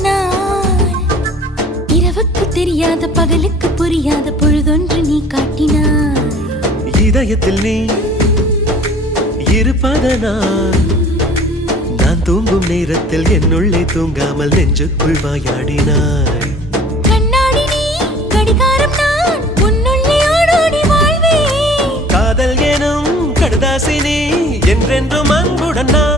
நான் இரவுக்கு தெரியாத பகலுக்கு புரியாத பொழுதொன்று நீ காட்டினாய் இதயத்தில் நீ இருப்பதனால் நான் தூங்கும் நேரத்தில் என்னுள்ளே தூங்காமல் நெஞ்சுக்குள் வாயாடினாய் கண்ணாடி நீ கடிகாரம் நான் உன்னுள்ளே ஓடோடி வாழ்வே காதல் எனும் கடுதாசி நீ என்றென்றும் அன்புடன் நான்